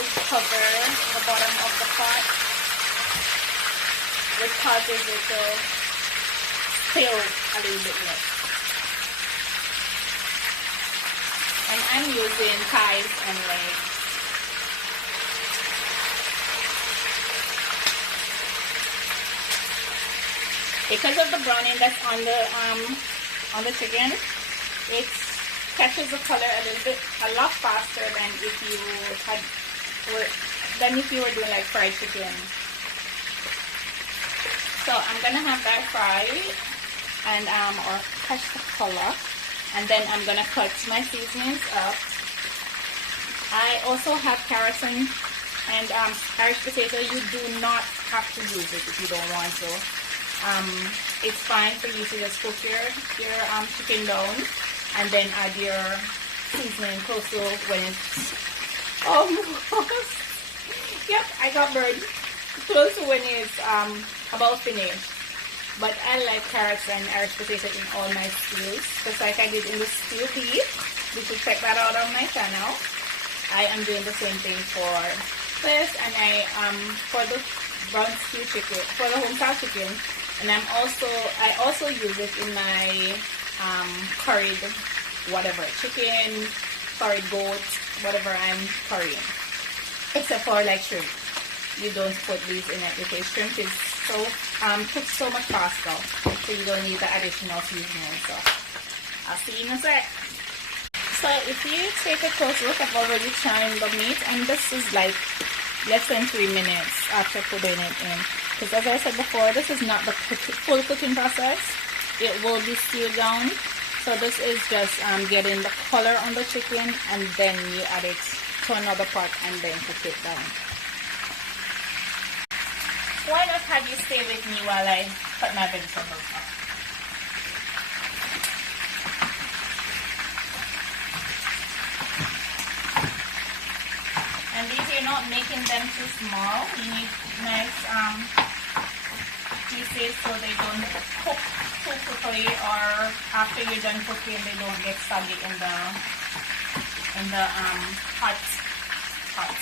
just cover the bottom of the pot, which causes it to spill a little bit less. And I'm using thighs and legs. Because of the browning that's on the chicken, it catches the color a lot faster than if you were doing like fried chicken. So I'm gonna have that fried and or catch the color, and then I'm gonna cut my seasonings up. I also have carrots and Irish potato. You do not have to use it if you don't want to. It's fine for you to just cook your chicken down and then add your seasoning close to when it's almost, yep, I got burned, close to when it's about finished. But I like carrots and Irish potato in all my stews, just like I did in the stew beef. You should check that out on my channel. I am doing the same thing for this, and for the brown stew chicken, for the homestyle chicken. And I also use it in my curried whatever, chicken, curried goat, whatever I'm currying. Except for like shrimp. You don't put these in it because shrimp is so cooks so much faster. So you don't need the additional seasoning. So I'll see you in a sec. So if you take a close look, I've already chimed the meat, and this is like less than 3 minutes after putting it in. Because as I said before, this is not the full cooking process. It will be stewed down. So this is just getting the color on the chicken, and then you add it to another pot and then cook it down. Why not have you stay with me while I cut my vegetables up? And these, you're not making them too small. You need nice pieces so they don't cook too quickly, or after you're done cooking they don't get soggy in the hot pot.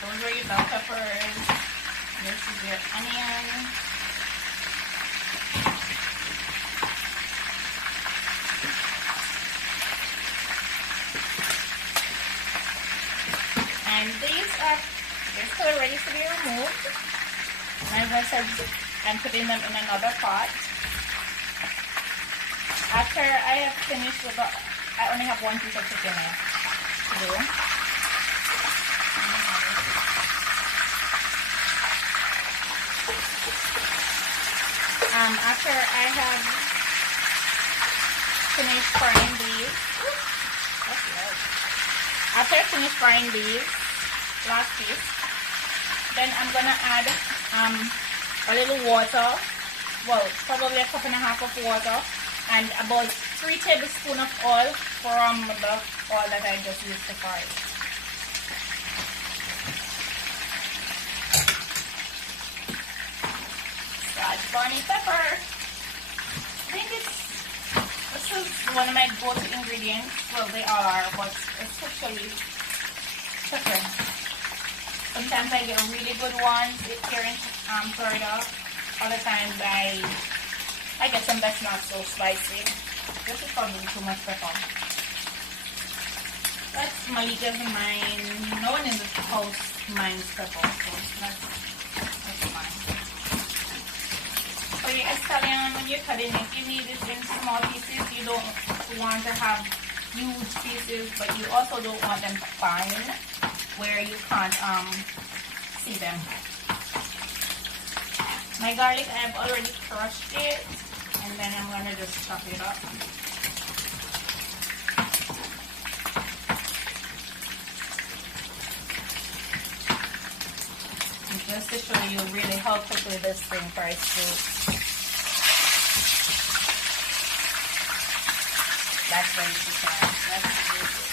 Those are your bell peppers. This is your onion. And these are still ready to be removed. As I said, I'm putting them in another pot. After I have finished with the, I only have one piece of chicken left to do. After I have finished frying these, after I finish frying these, last piece, then I'm gonna add a little water, well, probably a cup and a half of water, and about 3 tablespoons of oil from the oil that I just used to fry. Scotch bonnet pepper. I think this is one of my go-to ingredients. Well, they all are, but especially pepper. Sometimes I get really good ones here in Florida. Other times I get some that's not so spicy. This is probably too much pepper. That's Malika's mine. No one in this house minds pepper, so that's fine. For your escallion, when you're cutting it, you need it in small pieces. You don't want to have huge pieces, but you also don't want them fine where you can't see them. My garlic, I have already crushed it, and then I'm gonna just chop it up. And just to show you really how quickly this thing fries through. That's ready to fry. That's really good.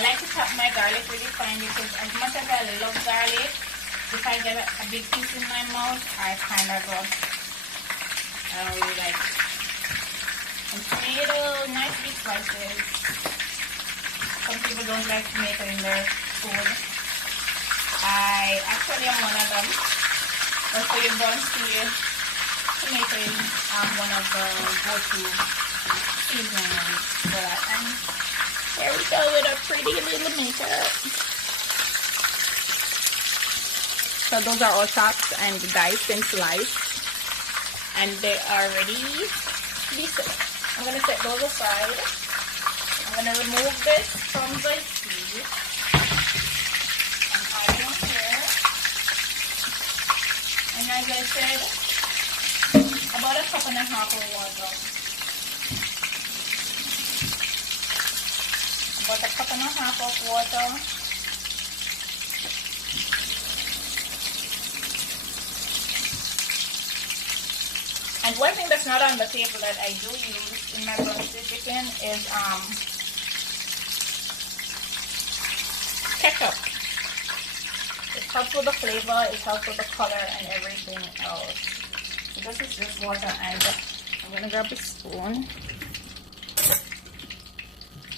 I like to chop my garlic really fine because as much as I love garlic, if I get a big piece in my mouth, I kind of go, I don't really like it. And tomato, nice big slices. Some people don't like tomato in their food. I actually am one of them. Also, you don't see tomato is one of the go-to seasonings for that. And there we go with a pretty little makeup. So those are all chopped and diced and sliced, and they are ready to be set. I'm gonna set those aside. I'm gonna remove this from the heat and add it here. And as I said, about a cup and a half of water. About a cup and a half of water. And one thing that's not on the table that I do use in my roasted chicken is ketchup. It helps with the flavor, it helps with the color and everything else. So this is just water, and I'm gonna grab a spoon.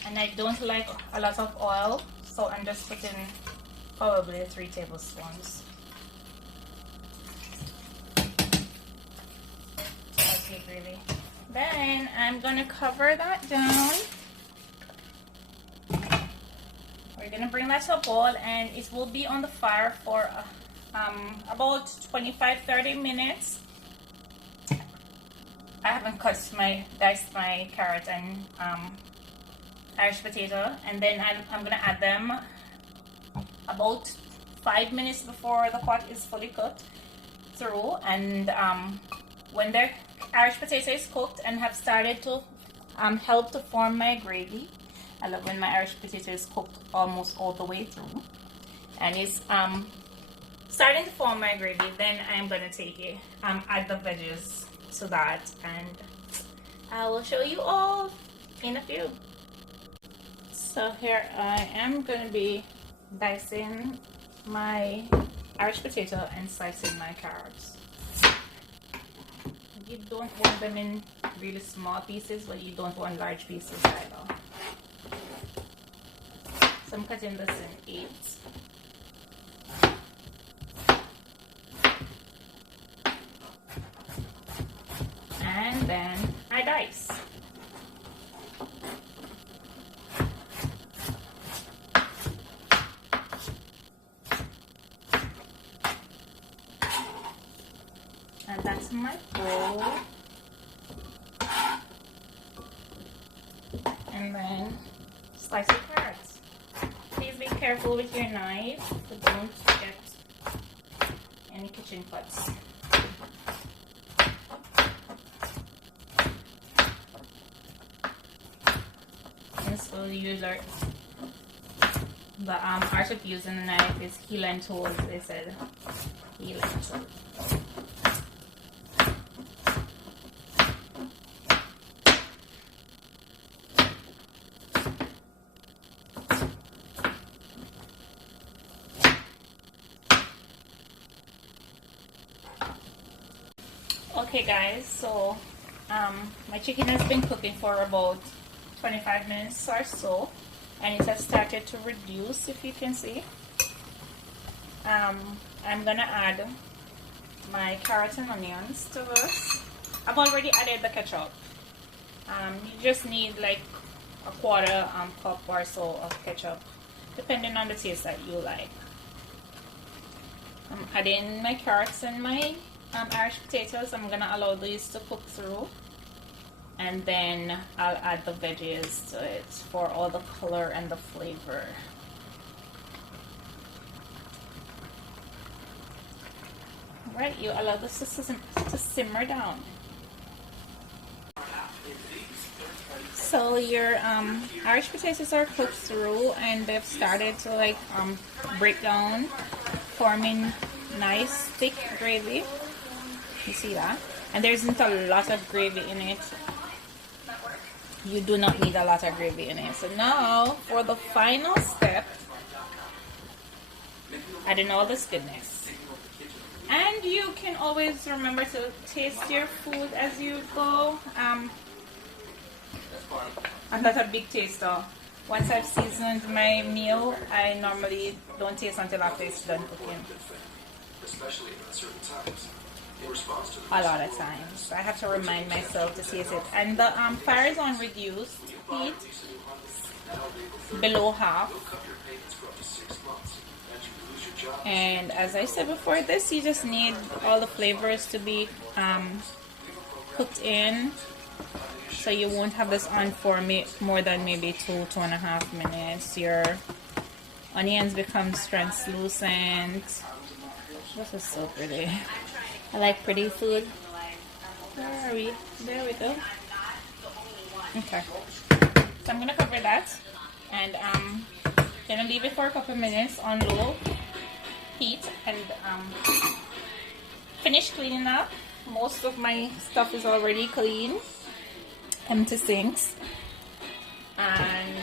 And I don't like a lot of oil, so I'm just putting probably 3 tablespoons. Okay, gravy. Then I'm gonna cover that down. We're gonna bring that to a boil, and it will be on the fire for about 25-30 minutes. I haven't diced my carrot and Irish potato, and then I'm gonna add them about 5 minutes before the pot is fully cooked through. And when the Irish potato is cooked and have started to help to form my gravy, I love when my Irish potato is cooked almost all the way through and it's starting to form my gravy, then I'm gonna take it, add the veggies to that, and I will show you all in a few. So here I am gonna be dicing my Irish potato and slicing my carrots. You don't want them in really small pieces, but you don't want large pieces either. So I'm cutting this in 8. And then I dice. And that's my bowl. And then slice your carrots. Please be careful with your knife so don't get any kitchen cuts. And so the art of using a knife is heel and toes, they said. Heel and toes. Okay guys, so my chicken has been cooking for about 25 minutes or so, and it has started to reduce, if you can see. I'm gonna add my carrots and onions to this. I've already added the ketchup. You just need like a quarter cup or so of ketchup, depending on the taste that you like. I'm adding my carrots and my Irish potatoes. I'm gonna allow these to cook through, and then I'll add the veggies to it for all the color and the flavor. Right, you allow this to simmer down. So your Irish potatoes are cooked through, and they've started to like break down, forming nice thick gravy. You see that? And there isn't a lot of gravy in it. you do not need a lot of gravy in it. So now for the final step, adding all this goodness. And you can always remember to taste your food as you go. I'm not a big taster. Once I've seasoned my meal, I normally don't taste until after it's done cooking. A lot of times. I have to remind myself to taste it. And the fire is on reduced heat, below half. And as I said before this, you just need all the flavors to be cooked in. So you won't have this on for more than maybe 2.5 minutes. Your onions become translucent. This is so pretty. I like pretty food. Where are we? There we go. Okay. So I'm gonna cover that, and gonna leave it for a couple minutes on low heat, and finish cleaning up. Most of my stuff is already clean. Empty sinks, and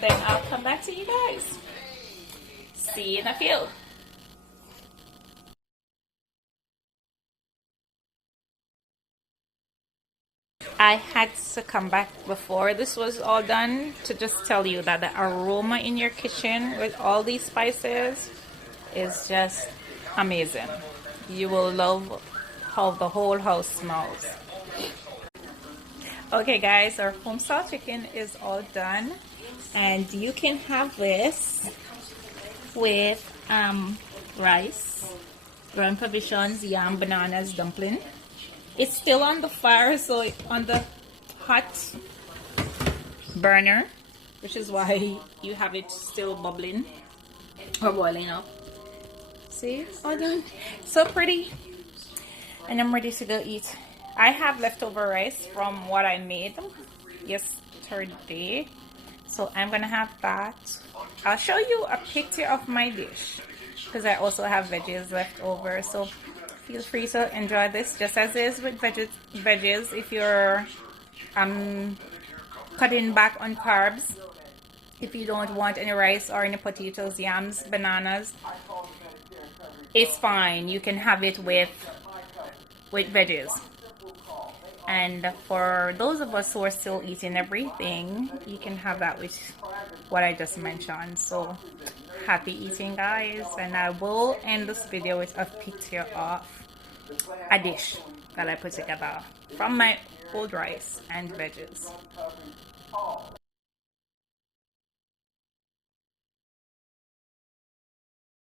then I'll come back to you guys. See you in a few. I had to come back before this was all done to just tell you that the aroma in your kitchen with all these spices is just amazing. You will love how the whole house smells. Okay guys, our homestyle chicken is all done, and you can have this with rice, ground provisions, yam, bananas, dumpling. It's still on the fire, so on the hot burner, which is why you have it still bubbling or boiling up. See, all done. So pretty. And I'm ready to go eat. I have leftover rice from what I made yesterday, so I'm gonna have that. I'll show you a picture of my dish because I also have veggies left over, so feel free to enjoy this just as is with veggies. If you're cutting back on carbs, if you don't want any rice or any potatoes, yams, bananas, it's fine. You can have it with veggies. And for those of us who are still eating everything, you can have that with what I just mentioned. So happy eating, guys, and I will end this video with a picture of a dish that I put together from my old rice and veggies.